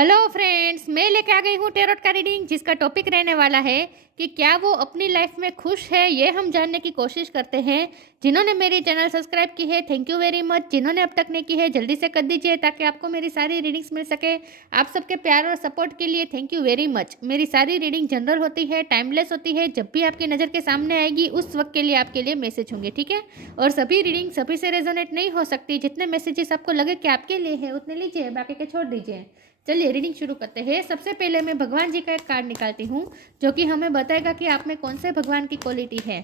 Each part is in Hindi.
हेलो फ्रेंड्स, मैं लेके आ गई हूँ टेरोट का रीडिंग, जिसका टॉपिक रहने वाला है कि क्या वो अपनी लाइफ में खुश है। ये हम जानने की कोशिश करते हैं। जिन्होंने मेरी चैनल सब्सक्राइब की है, थैंक यू वेरी मच। जिन्होंने अब तक नहीं की है, जल्दी से कर दीजिए ताकि आपको मेरी सारी रीडिंग्स मिल सके। आप सबके प्यार और सपोर्ट के लिए थैंक यू वेरी मच। मेरी सारी रीडिंग जनरल होती है, टाइमलेस होती है। जब भी आपकी नज़र के सामने आएगी उस वक्त के लिए आपके लिए मैसेज होंगे, ठीक है। और सभी रीडिंग सभी से रेजोनेट नहीं हो सकती। जितने मैसेजेस आपको लगे कि आपके लिए है उतने लीजिए, बाकी के छोड़ दीजिए। चलिए रीडिंग शुरू करते हैं। सबसे पहले मैं भगवान जी का एक कार्ड निकालती हूँ, जो कि हमें बताएगा कि आप में कौन से भगवान की क्वालिटी है।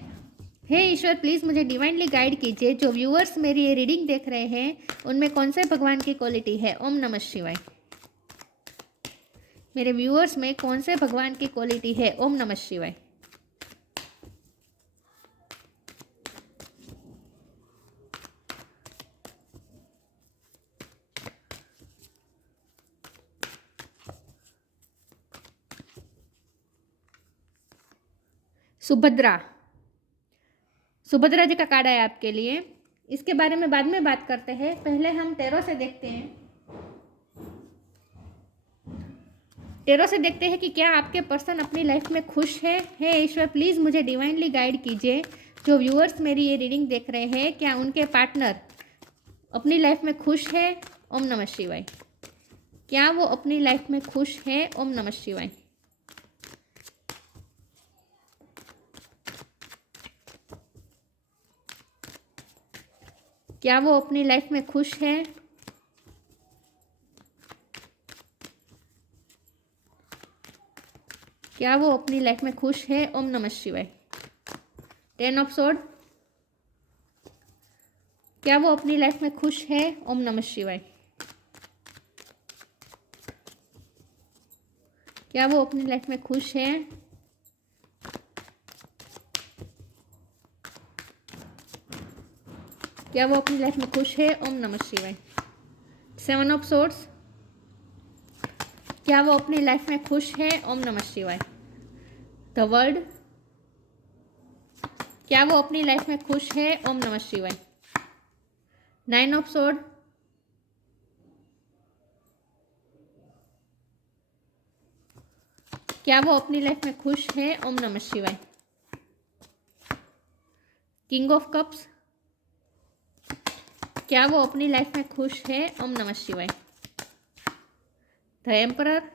हे ईश्वर, प्लीज़ मुझे डिवाइनली गाइड कीजिए। जो व्यूअर्स मेरी ये रीडिंग देख रहे हैं उनमें कौन से भगवान की क्वालिटी है। ओम नमः शिवाय। मेरे व्यूअर्स में कौन से भगवान की क्वालिटी है। ओम नमः शिवाय। सुभद्रा, सुभद्रा जी का कार्ड है आपके लिए। इसके बारे में बाद में बात करते हैं, पहले हम टेरो से देखते हैं। टेरो से देखते हैं कि क्या आपके पर्सन अपनी लाइफ में खुश है। हे ईश्वर, प्लीज़ मुझे डिवाइनली गाइड कीजिए। जो व्यूअर्स मेरी ये रीडिंग देख रहे हैं, क्या उनके पार्टनर अपनी लाइफ में खुश है। ओम नमः शिवाय। क्या वो अपनी लाइफ में खुश है। ओम नमः शिवाय। क्या वो अपनी लाइफ में खुश है। क्या वो अपनी लाइफ में खुश है। ओम नमः शिवाय। 10 ऑफ स्वॉर्ड। क्या वो अपनी लाइफ में खुश है। ओम नमः शिवाय। क्या वो अपनी लाइफ में खुश है। क्या वो अपनी लाइफ में खुश है। ओम नमः शिवाय। 7 ऑफ स्वॉर्ड्स। क्या वो अपनी लाइफ में खुश है। ओम नमः शिवाय। The world. क्या वो अपनी लाइफ में खुश है। ओम नमः शिवाय। 9 ऑफ स्वॉर्ड। क्या वो अपनी लाइफ में खुश है। ओम नमः शिवाय। King of cups. क्या वो अपनी लाइफ में खुश है। ओम नमः शिवाय। The emperor.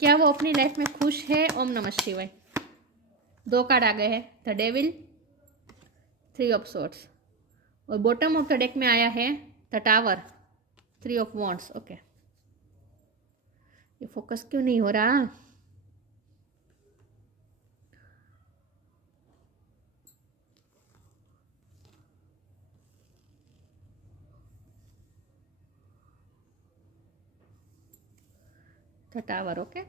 क्या वो अपनी लाइफ में खुश है। ओम नमः शिवाय। 2 कार्ड आ गए हैं। द डेविल, 3 ऑफ स्वॉर्ड्स, और बॉटम ऑफ द डेक में आया है the tower, 3 of wands. Okay, ये फोकस क्यों नहीं हो रहा। The tower, okay.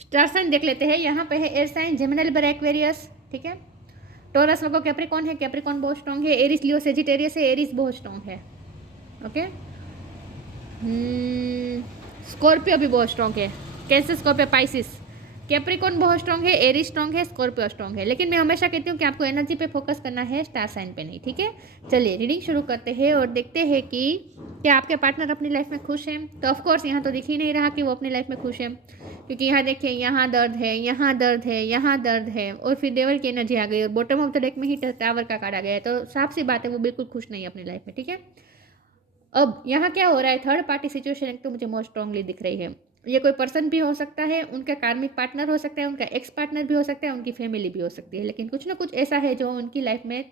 Star sign देख लेते हैं। यहाँ पे है air sign, Gemini, Libra, Aquarius, ठीक है। टॉरस, वर्गो, कैप्रिकॉन है। कैप्रिकॉन बहुत स्ट्रॉन्ग है। एरिस, लियो, सेजिटेरियस है। एरिस बहुत स्ट्रॉन्ग है, ओके। स्कॉर्पियो भी बहुत स्ट्रॉन्ग है। Cancer, Scorpio, Pisces. कैप्रिकॉन बहुत स्ट्रॉन्ग है। एरिस स्ट्रॉन्ग है। स्कॉर्पियो स्ट्रॉन्ग है। लेकिन मैं हमेशा कहती हूँ कि आपको एनर्जी पे फोकस करना है, स्टार साइन पे नहीं, ठीक है। चलिए रीडिंग शुरू करते हैं और देखते हैं कि क्या आपके पार्टनर अपनी लाइफ में खुश हैं। तो ऑफकोर्स यहाँ तो दिख ही नहीं रहा कि वो अपनी लाइफ में खुश है, क्योंकि यहाँ देखिए, यहाँ दर्द है, यहाँ दर्द है, यहाँ दर्द है, और फिर डेवल की एनर्जी आ गई, और बॉटम ऑफ द डेक में ही टावर का कार्ड आ गया है। तो साफ सी बात है, वो बिल्कुल खुश नहीं है अपनी लाइफ में, ठीक है। अब यहाँ क्या हो रहा है, थर्ड पार्टी सिचुएशन एक तो मुझे मोस्ट स्ट्रांगली दिख रही है। ये कोई पर्सन भी हो सकता है, उनका कार्मिक पार्टनर हो सकता है, उनका एक्स पार्टनर भी हो सकता है, उनकी फैमिली भी हो सकती है। लेकिन कुछ ना कुछ ऐसा है जो उनकी लाइफ में,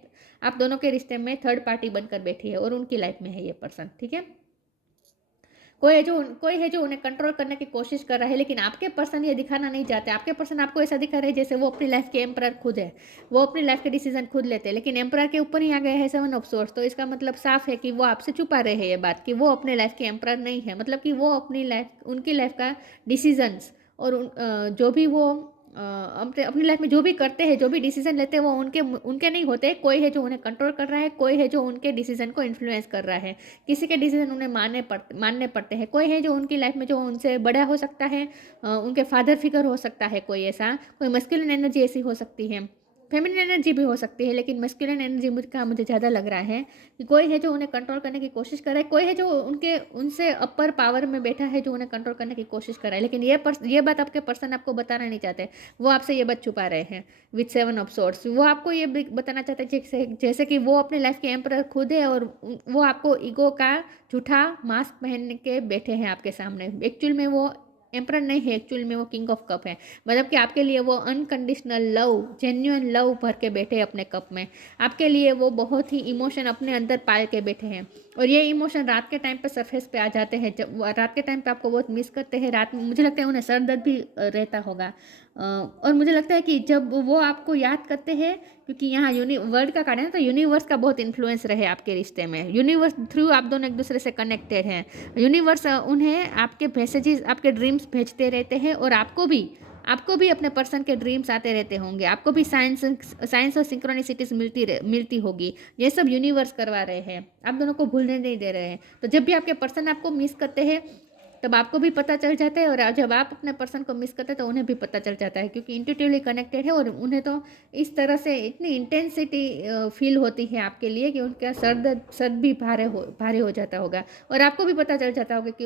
आप दोनों के रिश्ते में थर्ड पार्टी बनकर बैठी है और उनकी लाइफ में है ये पर्सन, ठीक है। कोई है जो उन्हें कंट्रोल करने की कोशिश कर रहा है, लेकिन आपके पर्सन ये दिखाना नहीं चाहते। आपके पर्सन आपको ऐसा दिखा रहे हैं जैसे वो अपनी लाइफ के एम्परर खुद है, वो अपनी लाइफ के डिसीजन खुद लेते हैं। लेकिन एम्परर के ऊपर ही आ गया है 7 ऑफ सोर्स, तो इसका मतलब साफ है कि वो आपसे छुपा रहे हैं ये बात कि वो अपने लाइफ के एम्परर नहीं है। मतलब कि वो अपनी लाइफ, उनकी लाइफ का डिसीजंस और जो भी वो अपनी लाइफ में जो भी करते हैं, जो भी डिसीजन लेते हैं, वो उनके नहीं होते। कोई है जो उन्हें कंट्रोल कर रहा है, कोई है जो उनके डिसीजन को इन्फ्लुएंस कर रहा है। किसी के डिसीजन उन्हें मानने पड़ते हैं। कोई है जो उनकी लाइफ में जो उनसे बड़ा हो सकता है, उनके फादर फिगर हो सकता है, कोई ऐसा, कोई मस्कुलिन एनर्जी ऐसी हो सकती है, फेमिनिन एनर्जी भी हो सकती है, लेकिन मस्कुलिन एनर्जी का मुझे ज़्यादा लग रहा है कि कोई है जो उन्हें कंट्रोल करने की कोशिश कर रहा है, कोई है जो उनसे अपर पावर में बैठा है जो उन्हें कंट्रोल करने की कोशिश कर रहा है। लेकिन ये बात आपके पर्सन आपको बताना नहीं चाहते, वो आपसे ये बात छुपा रहे हैं विथ 7 ऑफ सोर्ड्स। वो आपको ये बताना चाहते हैं जैसे कि वो अपने लाइफ के एम्परर खुद है और वो आपको ईगो का झूठा मास्क पहन के बैठे हैं आपके सामने। एक्चुअल में वो एम्परर नहीं है, एक्चुअल में वो किंग ऑफ कप है। मतलब कि आपके लिए वो अनकंडीशनल लव, जेन्युइन लव भर के बैठे हैं अपने कप में। आपके लिए वो बहुत ही इमोशन अपने अंदर पाल के बैठे हैं और ये इमोशन रात के टाइम पे सरफेस पे आ जाते हैं। जब रात के टाइम पे आपको बहुत मिस करते हैं, रात में मुझे लगता है उन्हें सर दर्द भी रहता होगा। और मुझे लगता है कि जब वो आपको याद करते हैं, क्योंकि यहाँ वर्ल्ड का कार्ड है ना, तो यूनिवर्स का बहुत इन्फ्लुएंस रहे आपके रिश्ते में। यूनिवर्स थ्रू आप दोनों एक दूसरे से कनेक्टेड हैं। यूनिवर्स उन्हें आपके मैसेजेस, आपके ड्रीम्स भेजते रहते हैं और आपको भी अपने पर्सन के ड्रीम्स आते रहते होंगे। आपको भी साइंस और सिंक्रोनिसिटीज मिलती होगी। ये सब यूनिवर्स करवा रहे हैं, आप दोनों को भूलने नहीं दे रहे हैं। तो जब भी आपके पर्सन आपको मिस करते हैं तब आपको भी पता चल जाता है, और जब आप अपने पर्सन को मिस करते हैं तो उन्हें भी पता चल जाता है, क्योंकि इंट्यूटिवली कनेक्टेड है। और उन्हें तो इस तरह से इतनी इंटेंसिटी फील होती है आपके लिए कि उनका सर भी भारे हो जाता होगा। और आपको भी पता चल जाता होगा कि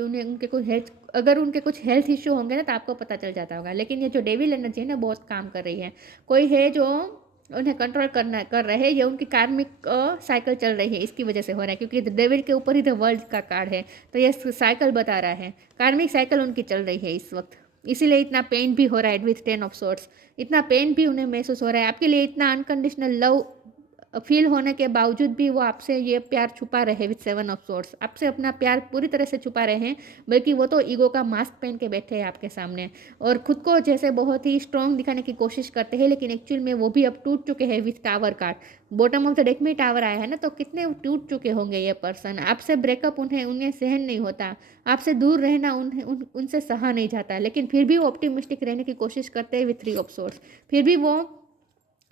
अगर उनके कुछ हेल्थ इश्यू होंगे ना तो आपको पता चल जाता होगा। लेकिन ये जो डेविल एनर्जी है ना, बहुत काम कर रही है। कोई है जो उन्हें कंट्रोल कर रहे हैं, ये उनकी कार्मिक साइकिल चल रही है, इसकी वजह से हो रहा है, क्योंकि डेविल के ऊपर ही द वर्ल्ड का कार्ड है। तो ये साइकिल बता रहा है, कार्मिक साइकिल उनकी चल रही है इस वक्त। इसीलिए इतना पेन भी हो रहा है विथ 10 ऑफ सोर्ड्स। इतना पेन भी उन्हें महसूस हो रहा है आपके लिए। इतना अनकंडीशनल लव फील होने के बावजूद भी वो आपसे ये प्यार छुपा रहे हैं विथ 7 ऑफ सोर्ड्स। आपसे अपना प्यार पूरी तरह से छुपा रहे हैं, बल्कि वो तो ईगो का मास्क पहन के बैठे हैं आपके सामने और खुद को जैसे बहुत ही स्ट्रॉन्ग दिखाने की कोशिश करते हैं। लेकिन एक्चुअल में वो भी अब टूट चुके हैं with tower card. Bottom of the deck में टावर आया है ना, तो कितने टूट चुके होंगे ये पर्सन। आपसे ब्रेकअप उन्हें सहन नहीं होता, आपसे दूर रहना उनसे सहा नहीं जाता। लेकिन फिर भी वो ऑप्टिमिस्टिक रहने की कोशिश करते हैं विथ 3 ऑफ सोर्ड्स। फिर भी वो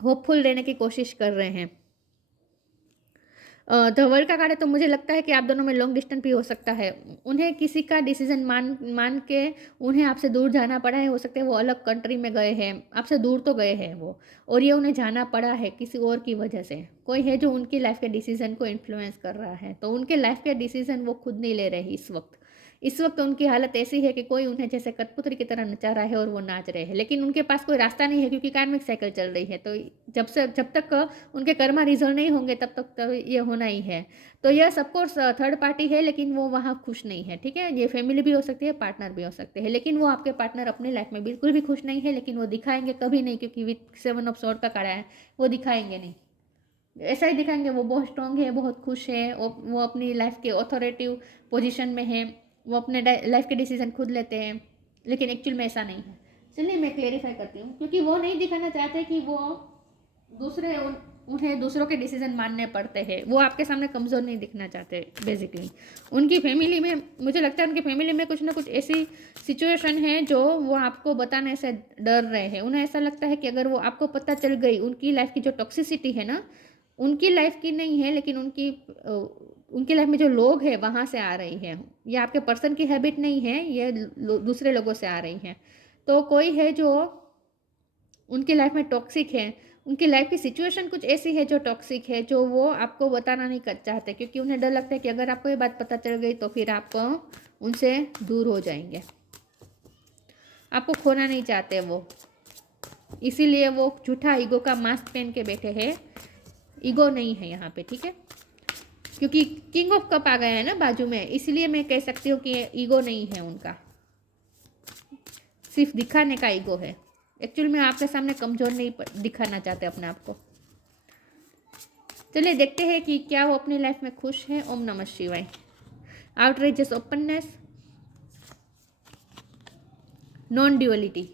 होपफुल रहने की कोशिश कर रहे हैं। द वर्ल्ड का कार्ड है, तो मुझे लगता है कि आप दोनों में लॉन्ग डिस्टेंस भी हो सकता है। उन्हें किसी का डिसीजन मान के उन्हें आपसे दूर जाना पड़ा है। हो सकता है वो अलग कंट्री में गए हैं, आपसे दूर तो गए हैं वो, और ये उन्हें जाना पड़ा है किसी और की वजह से। कोई है जो उनकी लाइफ के डिसीजन को इन्फ्लुएंस कर रहा है, तो उनके लाइफ के डिसीजन वो खुद नहीं ले रहे इस वक्त उनकी हालत ऐसी है कि कोई उन्हें जैसे कठपुतली की तरह नचा रहा है और वो नाच रहे हैं, लेकिन उनके पास कोई रास्ता नहीं है, क्योंकि कार्मिक साइकिल चल रही है। तो जब तक उनके कर्मा रिजल्ट नहीं होंगे तब तक तो ये होना ही है। तो यह सबकोर्स थर्ड पार्टी है, लेकिन वो वहाँ खुश नहीं है। ठीक है, ये फैमिली भी हो सकती है, पार्टनर भी हो सकते हैं, लेकिन वो आपके पार्टनर अपने लाइफ में बिल्कुल भी खुश नहीं है। लेकिन वो दिखाएंगे कभी नहीं, क्योंकि विथ 7 ऑफ सोर्ड का कार्ड है, वो दिखाएंगे नहीं। ऐसा ही दिखाएंगे वो बहुत स्ट्रांग है, बहुत खुश है, वो अपनी लाइफ के ऑथोरेटिव पोजीशन में है, वो अपने लाइफ के डिसीजन खुद लेते हैं। लेकिन एक्चुअल में ऐसा नहीं है। चलिए मैं क्लेरिफाई करती हूँ, क्योंकि वो नहीं दिखाना चाहते कि वो उन्हें दूसरों के डिसीजन मानने पड़ते हैं। वो आपके सामने कमज़ोर नहीं दिखना चाहते बेसिकली। उनकी फैमिली में, मुझे लगता है उनकी फैमिली में कुछ ना कुछ ऐसी सिचुएशन है जो वो आपको बताने से डर रहे हैं। उन्हें ऐसा लगता है कि अगर वो आपको पता चल गई, उनकी लाइफ की जो टॉक्सिसिटी है ना, उनकी लाइफ की नहीं है, लेकिन उनकी लाइफ में जो लोग हैं वहाँ से आ रही है। ये आपके पर्सन की हैबिट नहीं है, ये दूसरे लोगों से आ रही है। तो कोई है जो उनकी लाइफ में टॉक्सिक है, उनकी लाइफ की सिचुएशन कुछ ऐसी है जो टॉक्सिक है, जो वो आपको बताना नहीं चाहते, क्योंकि उन्हें डर लगता है कि अगर आपको ये बात पता चल गई तो फिर आप उनसे दूर हो जाएंगे। आपको खोना नहीं चाहते वो, इसीलिए वो झूठा ईगो का मास्क पहन के बैठे हैं। ईगो नहीं है यहाँ पे, ठीक है, क्योंकि किंग ऑफ कप आ गया है ना बाजू में, इसलिए मैं कह सकती हूँ कि ईगो नहीं है उनका, सिर्फ दिखाने का ईगो है। एक्चुअल में आपके सामने कमज़ोर नहीं दिखाना चाहते अपने आप को। चलिए देखते हैं कि क्या वो अपनी लाइफ में खुश है। ओम नमः शिवाय। Outrageous openness, non duality.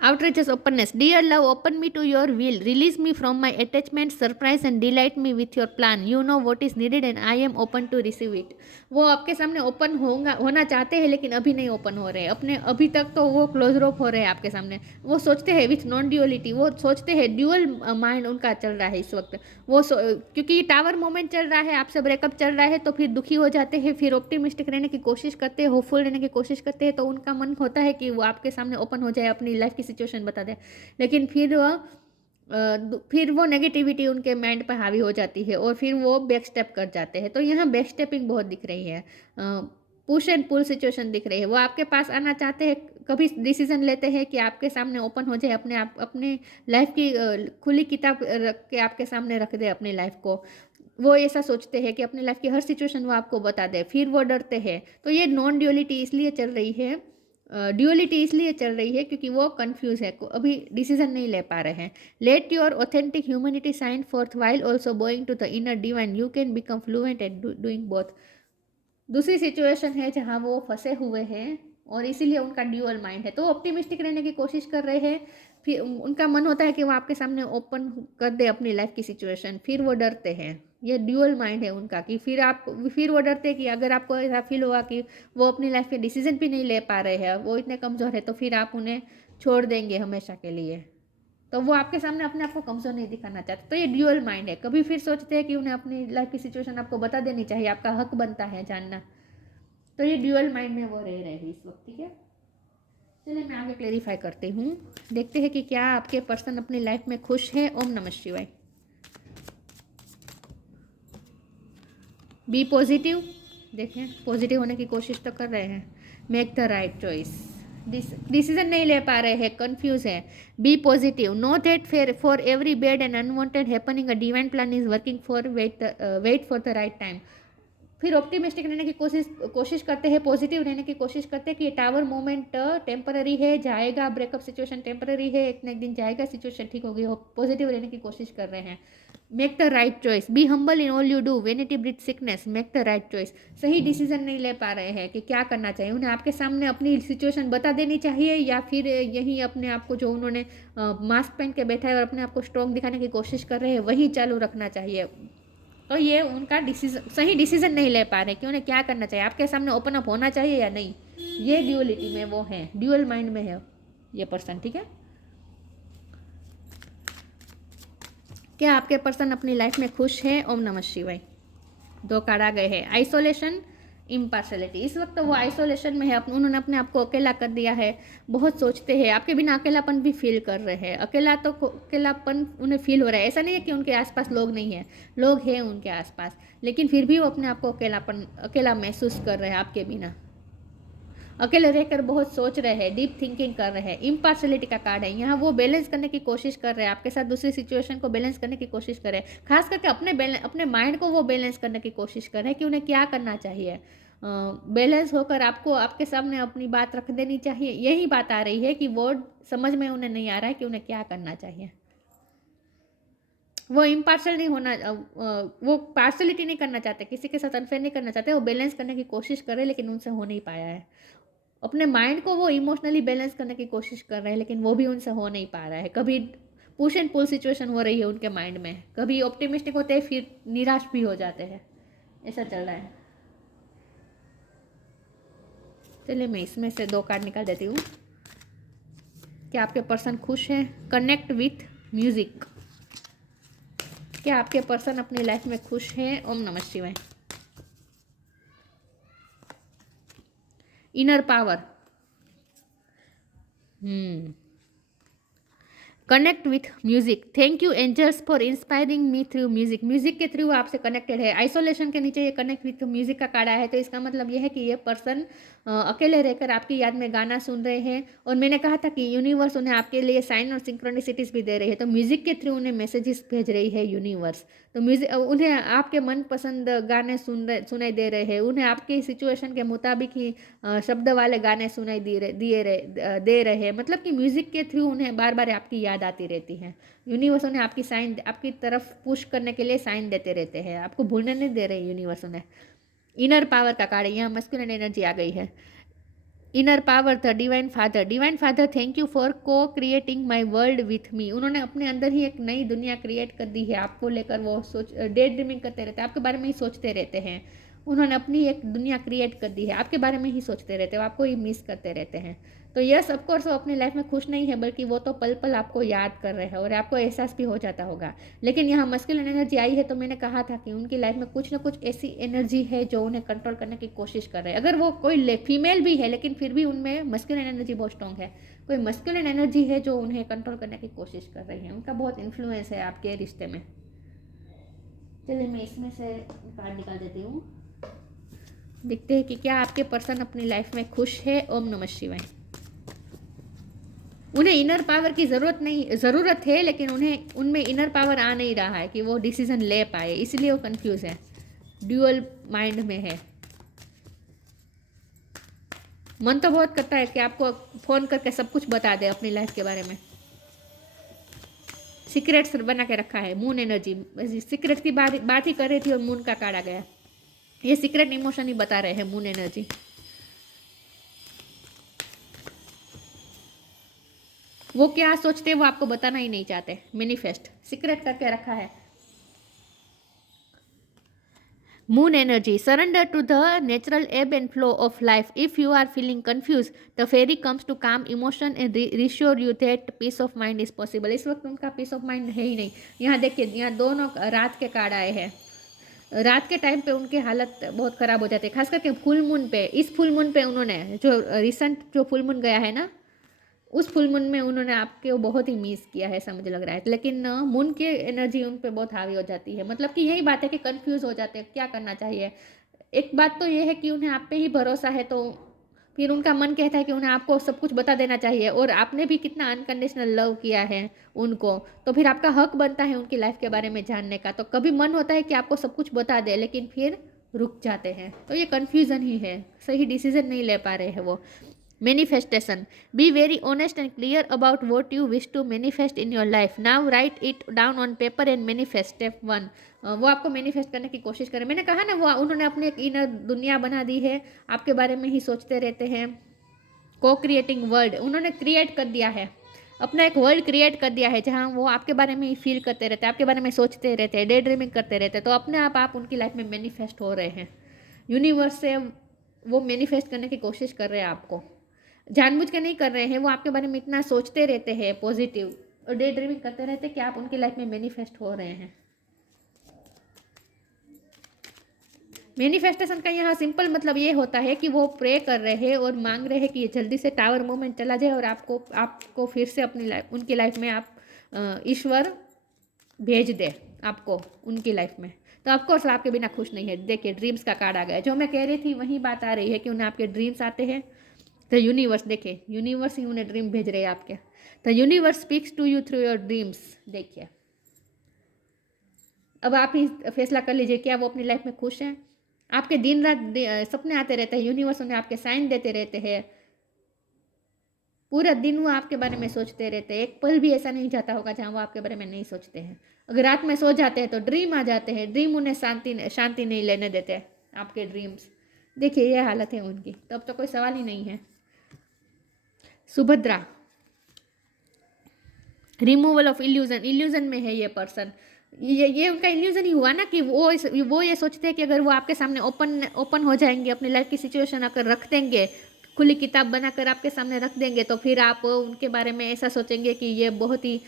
Outrageous openness. Dear love, open me to your will. Release me from my attachment. Surprise and delight me with your plan. You know what is needed and I am open to receive it. वो आपके सामने ओपन होना चाहते हैं, लेकिन अभी नहीं ओपन हो रहे हैं। अभी तक तो वो क्लोज रोप हो रहे हैं आपके सामने। वो सोचते हैं विथ नॉन ड्यूअलिटी, वो सोचते हैं ड्यूअल माइंड उनका चल रहा है इस वक्त। क्योंकि टावर मोमेंट चल रहा है, आपसे ब्रेकअप चल रहा है, तो फिर दुखी हो जाते हैं, फिर ऑप्टिमिस्टिक रहने की कोशिश करते हैं, होपफुल रहने की कोशिश करते हैं। तो उनका मन होता है कि वो आपके सामने ओपन हो जाए, अपनी लाइफ की सिचुएशन बता दें, लेकिन फिर वो नेगेटिविटी उनके माइंड पर हावी हो जाती है और फिर वो बैक स्टेप कर जाते हैं। तो यहाँ बैक स्टेपिंग बहुत दिख रही है, पुश एंड पुल सिचुएशन दिख रही है। वो आपके पास आना चाहते हैं, कभी डिसीजन लेते हैं कि आपके सामने ओपन हो जाए, अपने लाइफ की खुली किताब रख के आपके सामने रख दे अपनी लाइफ को। वो ऐसा सोचते हैं कि अपनी लाइफ की हर सिचुएशन वो आपको बता दे, फिर वो डरते हैं। तो ये नॉन ड्यूअलिटी इसलिए चल रही है, ड्यूअलिटी इसलिए चल रही है क्योंकि वो कंफ्यूज है, अभी डिसीजन नहीं ले पा रहे हैं। Let your authentic humanity shine forth while also going to the inner divine, you can become fluent at doing both. दूसरी सिचुएशन है जहाँ वो फंसे हुए हैं और इसीलिए उनका ड्यूअल माइंड है। तो ऑप्टिमिस्टिक रहने की कोशिश कर रहे हैं, फिर उनका मन होता है कि वो आपके सामने ओपन कर दे अपनी लाइफ की सिचुएशन, फिर वो डरते हैं। ये ड्यूअल माइंड है उनका कि फिर वो डरते हैं कि अगर आपको ऐसा फील हुआ कि वो अपनी लाइफ के डिसीजन भी नहीं ले पा रहे हैं, वो इतने कमज़ोर है, तो फिर आप उन्हें छोड़ देंगे हमेशा के लिए। तो वो आपके सामने अपने आप को कमज़ोर नहीं दिखाना चाहते। तो ये ड्यूअल माइंड है। कभी फिर सोचते हैं कि उन्हें अपनी लाइफ की सिचुएशन आपको बता देनी चाहिए, आपका हक बनता है जानना। तो ये ड्यूअल माइंड में वो रह रहे हैं इस वक्त, ठीक है। चलिए मैं आगे क्लेरिफाई करती हूँ, देखते हैं कि क्या आपके पर्सन अपनी लाइफ में खुश है। ओम नमः शिवाय। बी पॉजिटिव, देखें पॉजिटिव होने की कोशिश तो कर रहे हैं। Make the right choice, decision नहीं ले पा रहे हैं, कंफ्यूज है। Be positive, know that for every bad and unwanted happening a divine plan is working for wait for the right time. फिर ऑप्टिमिस्टिक रहने की कोशिश करते हैं, पॉजिटिव रहने की कोशिश करते हैं कि ये टावर मोमेंट टेम्पररी है, जाएगा, ब्रेकअप सिचुएशन टेम्पररी है, एक न एक दिन जाएगा, सिचुएशन ठीक होगी। पॉजिटिव रहने की कोशिश कर रहे हैं। Make the right choice, be humble in all you do, vanity breed sickness, make the right choice. सही डिसीजन नहीं ले पा रहे हैं कि क्या करना चाहिए। उन्हें आपके सामने अपनी सिचुएशन बता देनी चाहिए या फिर यही अपने आप को जो उन्होंने मास्क पहन के बैठा है और अपने आप को स्ट्रॉन्ग दिखाने की कोशिश कर रहे हैं वही चालू रखना चाहिए। तो ये उनका सही डिसीजन नहीं ले पा रहे कि उन्हें क्या करना चाहिए, आपके सामने ओपन अप होना चाहिए या नहीं। ये ड्यूअलिटी में वो है, ड्यूअल माइंड में है ये पर्सन, ठीक है। क्या आपके पर्सन अपनी लाइफ में खुश है? ओम नमः शिवाय। 2 कार्ड आ गए हैं, आइसोलेशन, इम्पार्शलिटी। इस वक्त वो आइसोलेशन में है, उन्होंने अपने आप को अकेला कर दिया है, बहुत सोचते हैं, आपके बिना अकेलापन भी फील कर रहे हैं। अकेलापन उन्हें फील हो रहा है। ऐसा नहीं है कि उनके आसपास लोग नहीं हैं, लोग हैं उनके आसपास, लेकिन फिर भी वो अपने आप को अकेला महसूस कर रहे हैं आपके बिना। अकेले रहकर बहुत सोच रहे हैं, डीप थिंकिंग कर रहे हैं। इम्पार्शलिटी का कार्ड है, यहाँ वो बैलेंस करने की कोशिश कर रहे हैं, आपके साथ दूसरी सिचुएशन को बैलेंस करने की कोशिश कर रहे हैं। खास करके अपने माइंड को वो बैलेंस करने की कोशिश कर रहे हैं कि उन्हें क्या करना चाहिए। बैलेंस होकर आपको आपके सामने अपनी बात रख देनी चाहिए। यही बात आ रही है कि वो समझ में उन्हें नहीं आ रहा है कि उन्हें क्या करना चाहिए। वो इम्पार्शल नहीं होना, वो पार्शलिटी नहीं करना चाहते, किसी के साथ अनफेयर नहीं करना चाहते। वो बैलेंस करने की कोशिश कर रहे हैं लेकिन उनसे हो नहीं पाया है। अपने माइंड को वो इमोशनली बैलेंस करने की कोशिश कर रहे हैं लेकिन वो भी उनसे हो नहीं पा रहा है। कभी पुश एंड पुल सिचुएशन हो रही है उनके माइंड में, कभी ऑप्टिमिस्टिक होते हैं फिर निराश भी हो जाते हैं, ऐसा चल रहा है। चलिए मैं इसमें से 2 कार्ड निकाल देती हूँ। क्या आपके पर्सन खुश है? Connect with music. क्या आपके पर्सन अपनी लाइफ में खुश है? ओम नमः शिवाय। Inner power, connect with music. Thank you angels for inspiring me through music. Music के थ्रू आपसे कनेक्टेड है। आइसोलेशन के नीचे ये कनेक्ट विथ म्यूजिक का कार्ड आया है, तो इसका मतलब ये है कि ये पर्सन अकेले रहकर आपकी याद में गाना सुन रहे हैं। और मैंने कहा था कि यूनिवर्स उन्हें आपके लिए साइन और सिंक्रोनिसिटीज भी दे रही है, तो म्यूजिक के थ्रू उन्हें मैसेजेस भेज रही है यूनिवर्स। तो म्यूजिक उन्हें आपके मनपसंद गाने सुनाई दे रहे हैं, उन्हें आपकी सिचुएशन के मुताबिक ही शब्द वाले गाने सुनाई दे रहे हैं। मतलब कि म्यूजिक के थ्रू उन्हें बार बार आपकी याद आती रहती है। यूनिवर्स उन्हें आपकी साइन आपकी तरफ पुश करने के लिए साइन देते रहते हैं, आपको भूलने नहीं दे रहे यूनिवर्स उन्हें। इनर पावर का कार्ड है, यहाँ मस्कुलिन एनर्जी आ गई है। Inner power the divine father. Divine father thank you for को creating my world with me. उन्होंने अपने अंदर ही एक नई दुनिया क्रिएट कर दी है, आपको लेकर वो डे ड्रीमिंग करते रहते हैं, आपके बारे में ही सोचते रहते हैं। उन्होंने अपनी एक दुनिया क्रिएट कर दी है, आपके बारे में ही सोचते रहते हैं, आपको ही मिस करते रहते हैं। तो यस ऑफकोर्स वो अपनी लाइफ में खुश नहीं है, बल्कि वो तो पल पल आपको याद कर रहे हैं और आपको एहसास भी हो जाता होगा। लेकिन यहाँ मस्कुलिन एनर्जी आई है तो मैंने कहा था कि उनकी लाइफ में कुछ ना कुछ ऐसी एनर्जी है जो उन्हें कंट्रोल करने की कोशिश कर रहे हैं। अगर वो कोई फीमेल भी है लेकिन फिर भी उनमें मस्कुलिन एनर्जी बहुत स्ट्रॉन्ग है, कोई मस्कुलिन एनर्जी है जो उन्हें कंट्रोल करने की कोशिश कर रही है। उनका बहुत इन्फ्लुएंस है आपके रिश्ते में। चलिए मैं इसमें से कार्ड निकाल देती हूँ, देखते हैं कि क्या आपके पर्सन अपनी लाइफ में खुश है। ओम नमः शिवाय। उन्हें इनर पावर की ज़रूरत है, लेकिन उन्हें उनमें इनर पावर आ नहीं रहा है कि वो डिसीजन ले पाए, इसलिए वो कंफ्यूज है, ड्यूअल माइंड में है। मन तो बहुत करता है कि आपको फ़ोन करके सब कुछ बता दे अपनी लाइफ के बारे में। सीक्रेट्स बना के रखा है, मून एनर्जी सीक्रेट की बात ही कर रही थी और मून का कार्ड आ गया। ये सीक्रेट इमोशन ही बता रहे हैं मून एनर्जी। वो क्या सोचते हैं वो आपको बताना ही नहीं चाहते, मैनिफेस्ट सीक्रेट करके रखा है। Moon energy. Surrender to the natural ebb and flow of life. If you are feeling confused, the fairy comes to calm emotion and reassure you that peace of mind is possible. इस वक्त उनका पीस ऑफ माइंड है ही नहीं। यहाँ देखिए, यहाँ दोनों रात के कार्ड आए हैं। रात के टाइम पे उनकी हालत बहुत ख़राब हो जाती है, खास करके फुल मून पे। इस फुल मून पे उन्होंने जो रिसेंट जो फुल मून गया है ना, उस फुल मून में उन्होंने आपके बहुत ही मिस किया है, ऐसा मुझे लग रहा है। लेकिन मून की एनर्जी उन पर बहुत हावी हो जाती है। मतलब कि यही बात है कि कंफ्यूज हो जाते हैं क्या करना चाहिए। एक बात तो ये है कि उन्हें आप पे ही भरोसा है, तो फिर उनका मन कहता है कि उन्हें आपको सब कुछ बता देना चाहिए, और आपने भी कितना अनकंडीशनल लव किया है उनको, तो फिर आपका हक बनता है उनकी लाइफ के बारे में जानने का। तो कभी मन होता है कि आपको सब कुछ बता दे, लेकिन फिर रुक जाते हैं। तो ये कन्फ्यूज़न ही है, सही डिसीजन नहीं ले पा रहे हैं वो। Manifestation. Be very honest and clear about what you wish to manifest in your life. Now write it down on paper and manifest. Step 1. वो आपको मैनिफेस्ट करने की कोशिश करें। मैंने कहा ना, वो उन्होंने अपनी एक इनर दुनिया बना दी है, आपके बारे में ही सोचते रहते हैं। को क्रिएटिंग वर्ल्ड उन्होंने क्रिएट कर दिया है, अपना एक वर्ल्ड क्रिएट कर दिया है जहाँ वो आपके बारे में ही फील करते रहते हैं, आपके बारे में सोचते रहते हैं, डे ड्रीमिंग करते रहते हैं। तो अपने आप उनकी लाइफ में मैनिफेस्ट हो रहे हैं। यूनिवर्स से वो मैनिफेस्ट करने की कोशिश कर रहे हैं आपको, जानबूझ के नहीं कर रहे हैं। वो आपके बारे में इतना सोचते रहते हैं पॉजिटिव, और डे ड्रीमिंग करते रहते हैं कि आप उनकी लाइफ में मैनिफेस्ट हो रहे हैं। मैनिफेस्टेशन का यहाँ सिंपल मतलब ये होता है कि वो प्रे कर रहे हैं और मांग रहे हैं कि ये जल्दी से टावर मूवमेंट चला जाए और आपको फिर से अपनी लाइफ, उनकी लाइफ में आप ईश्वर भेज दे आपको उनकी लाइफ में। तो ऑफकोर्स आपके बिना खुश नहीं है। देखिए, ड्रीम्स का कार्ड आ गया। जो मैं कह रही थी वही बात आ रही है कि उन्हें आपके ड्रीम्स आते हैं। द यूनिवर्स, देखिए यूनिवर्स ही उन्हें ड्रीम भेज रहे हैं आपके। The universe speaks to you through your dreams. देखिए, अब आप ही फैसला कर लीजिए, क्या वो अपनी लाइफ में खुश हैं। आपके दिन रात सपने आते रहते हैं, यूनिवर्स उन्हें आपके साइन देते रहते हैं। पूरा दिन वो आपके बारे में सोचते रहते हैं, एक पल भी ऐसा नहीं जाता होगा जहाँ वो आपके बारे में नहीं सोचते हैं। अगर रात में सो जाते हैं तो ड्रीम आ जाते हैं, ड्रीम उन्हें शांति नहीं लेने देते आपके ड्रीम्स। देखिए, ये हालत है उनकी, तो अब तो कोई सवाल ही नहीं है। सुभद्रा, रिमूवल ऑफ इल्यूजन में है ये पर्सन। ये उनका इल्यूजन ही हुआ ना कि वो ये सोचते हैं कि अगर वो आपके सामने ओपन हो जाएंगे, अपनी लाइफ की सिचुएशन अगर रख देंगे, खुली किताब बनाकर आपके सामने रख देंगे, तो फिर आप उनके बारे में ऐसा सोचेंगे कि ये बहुत ही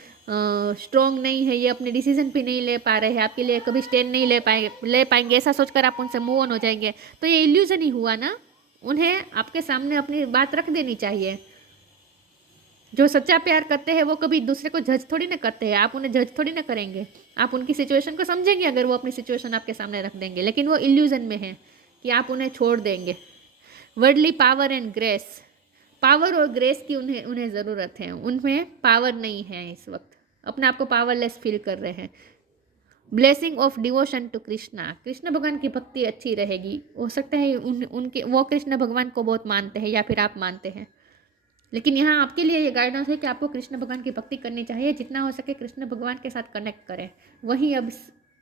स्ट्रॉन्ग नहीं है, ये अपने डिसीजन भी नहीं ले पा रहे हैं, आपके लिए कभी स्टैंड नहीं ले पाएंगे, ऐसा सोचकर आप उनसे मूव ऑन हो जाएंगे। तो ये इल्यूजन ही हुआ ना। उन्हें आपके सामने अपनी बात रख देनी चाहिए। जो सच्चा प्यार करते हैं वो कभी दूसरे को जज थोड़ी ना करते हैं, आप उन्हें जज थोड़ी ना करेंगे। आप उनकी सिचुएशन को समझेंगे अगर वो अपनी सिचुएशन आपके सामने रख देंगे, लेकिन वो इल्यूजन में है कि आप उन्हें छोड़ देंगे। Worldly power and grace, power और ग्रेस की उन्हें ज़रूरत है। उनमें पावर नहीं है इस वक्त, अपने आप को पावरलेस फील कर रहे हैं। Blessing of devotion to Krishna भगवान की भक्ति अच्छी रहेगी। हो सकता है उनके वो कृष्ण भगवान को बहुत मानते हैं या फिर आप मानते हैं, लेकिन यहाँ आपके लिए ये गाइडेंस है कि आपको कृष्ण भगवान की भक्ति करनी चाहिए। जितना हो सके कृष्ण भगवान के साथ कनेक्ट करें, वही अब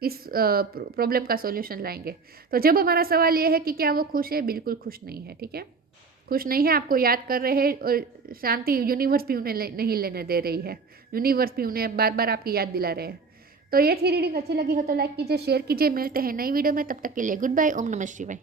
इस प्रॉब्लम का सॉल्यूशन लाएंगे। तो जब हमारा सवाल ये है कि क्या वो खुश है, बिल्कुल खुश नहीं है। ठीक है, खुश नहीं है, आपको याद कर रहे हैं, और शांति यूनिवर्स भी उन्हें नहीं लेने दे रही है। यूनिवर्स भी उन्हें बार बार आपकी याद दिला रहे हैं। तो ये थी रीडिंग, अच्छी लगी हो तो लाइक कीजिए, शेयर कीजिए। मिलते हैं नई वीडियो में, तब तक के लिए गुड बाय, ओम नमः शिवाय।